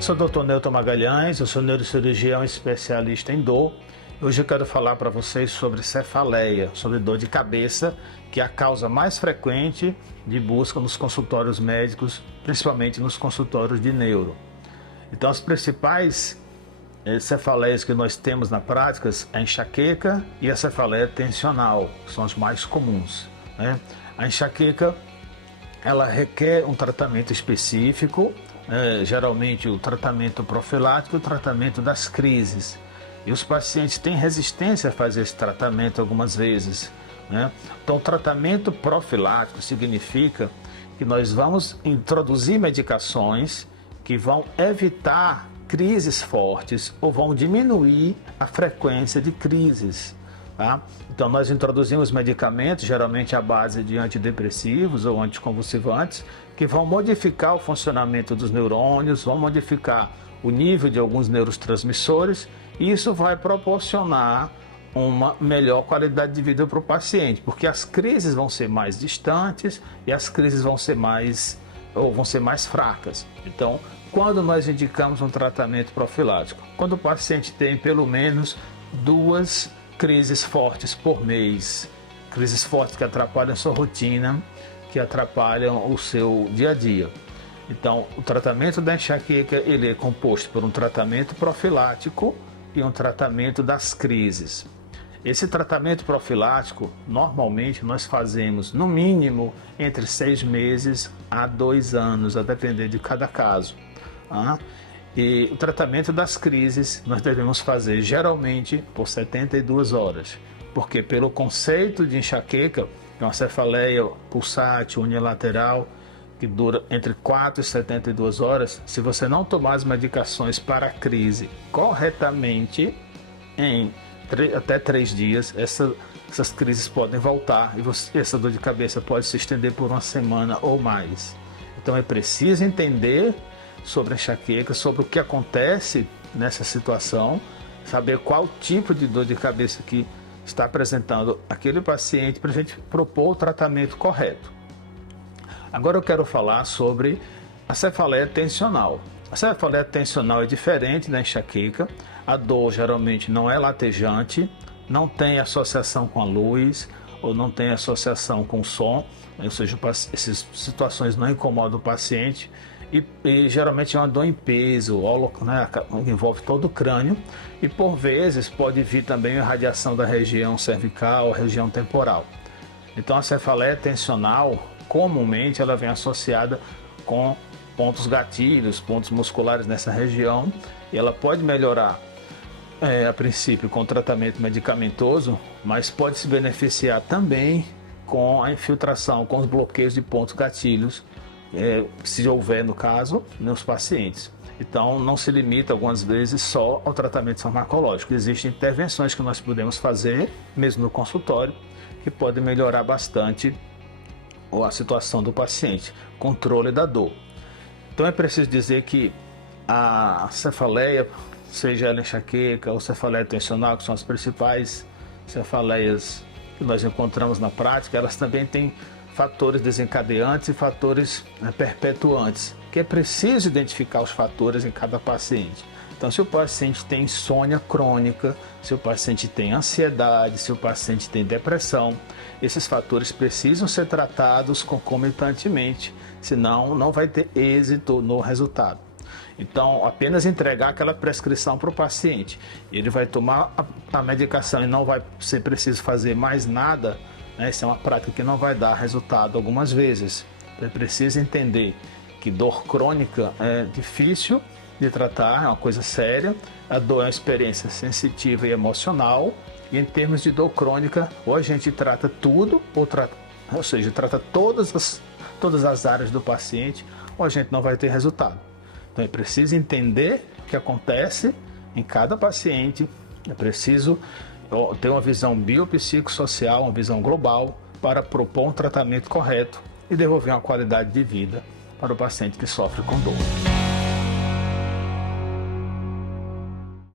Eu sou o Dr. Newton Magalhães, eu sou neurocirurgião especialista em dor. Hoje eu quero falar para vocês sobre cefaleia, sobre dor de cabeça, que é a causa mais frequente de busca nos consultórios médicos, principalmente nos consultórios de neuro. Então, as principais cefaleias que nós temos na prática é a enxaqueca e a cefaleia tensional, que são as mais comuns, né? A enxaqueca, ela requer um tratamento específico, geralmente o tratamento profilático e o tratamento das crises. E os pacientes têm resistência a fazer esse tratamento algumas vezes, né? Então, o tratamento profilático significa que nós vamos introduzir medicações que vão evitar crises fortes ou vão diminuir a frequência de crises. Tá? Então, nós introduzimos medicamentos, geralmente à base de antidepressivos ou anticonvulsivantes, que vão modificar o funcionamento dos neurônios, vão modificar o nível de alguns neurotransmissores, e isso vai proporcionar uma melhor qualidade de vida para o paciente, porque as crises vão ser mais distantes e as crises vão ser mais fracas. Então, quando nós indicamos um tratamento profilático? Quando o paciente tem pelo menos 2 crises fortes por mês, crises fortes que atrapalham a sua rotina, que atrapalham o seu dia a dia. Então, o tratamento da enxaqueca, ele é composto por um tratamento profilático e um tratamento das crises. Esse tratamento profilático, normalmente nós fazemos no mínimo entre 6 meses a 2 anos, a depender de cada caso. E o tratamento das crises nós devemos fazer geralmente por 72 horas, porque pelo conceito de enxaqueca, que é uma cefaleia pulsátil unilateral, que dura entre 4 e 72 horas, se você não tomar as medicações para a crise corretamente, em até 3 dias, essas crises podem voltar e essa dor de cabeça pode se estender por 1 semana ou mais. Então é preciso entender sobre a enxaqueca, sobre o que acontece nessa situação, saber qual tipo de dor de cabeça que está apresentando aquele paciente para a gente propor o tratamento correto. Agora eu quero falar sobre a cefaleia tensional. A cefaleia tensional é diferente da enxaqueca. A dor geralmente não é latejante, não tem associação com a luz ou não tem associação com o som, ou seja, essas situações não incomodam o paciente. E geralmente é uma dor em peso, né, envolve todo o crânio, e por vezes pode vir também a irradiação da região cervical, região temporal. Então, a cefaleia tensional, comumente, ela vem associada com pontos gatilhos, pontos musculares nessa região, e ela pode melhorar a princípio com o tratamento medicamentoso, mas pode se beneficiar também com a infiltração, com os bloqueios de pontos gatilhos, se houver no caso, nos pacientes. Então, não se limita algumas vezes só ao tratamento farmacológico. Existem intervenções que nós podemos fazer, mesmo no consultório, que podem melhorar bastante a situação do paciente, controle da dor. Então, é preciso dizer que a cefaleia, seja ela enxaqueca ou cefaleia tensional, que são as principais cefaleias que nós encontramos na prática, elas também têm fatores desencadeantes e fatores perpetuantes, que é preciso identificar os fatores em cada paciente. Então, se o paciente tem insônia crônica, se o paciente tem ansiedade, se o paciente tem depressão, esses fatores precisam ser tratados concomitantemente, senão não vai ter êxito no resultado. Então, apenas entregar aquela prescrição para o paciente, ele vai tomar a medicação e não vai ser preciso fazer mais nada, essa é uma prática que não vai dar resultado algumas vezes. É preciso entender que dor crônica é difícil de tratar, é uma coisa séria. A dor é uma experiência sensitiva e emocional. E em termos de dor crônica, ou a gente trata tudo, ou seja, trata todas as áreas do paciente, ou a gente não vai ter resultado. Então é preciso entender o que acontece em cada paciente, é preciso ter uma visão biopsicossocial, uma visão global, para propor um tratamento correto e devolver uma qualidade de vida para o paciente que sofre com dor.